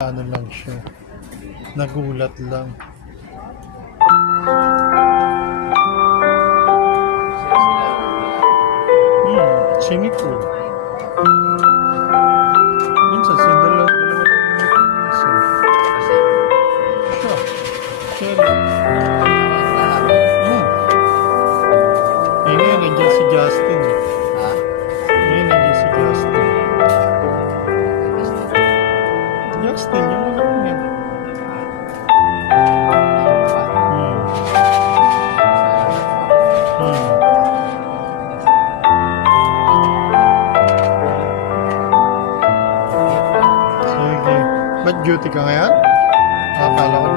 Ano lang siya. Nagulat lang. Swimming pool. Minsan, dalawa lang minsan. Siya. Cherry. Ngayon, nandiyan si Justin. Ngayon, nandiyan si Justin. Justin, yung anak niya. Sige. Ba't duty ka ngayon? Akala ko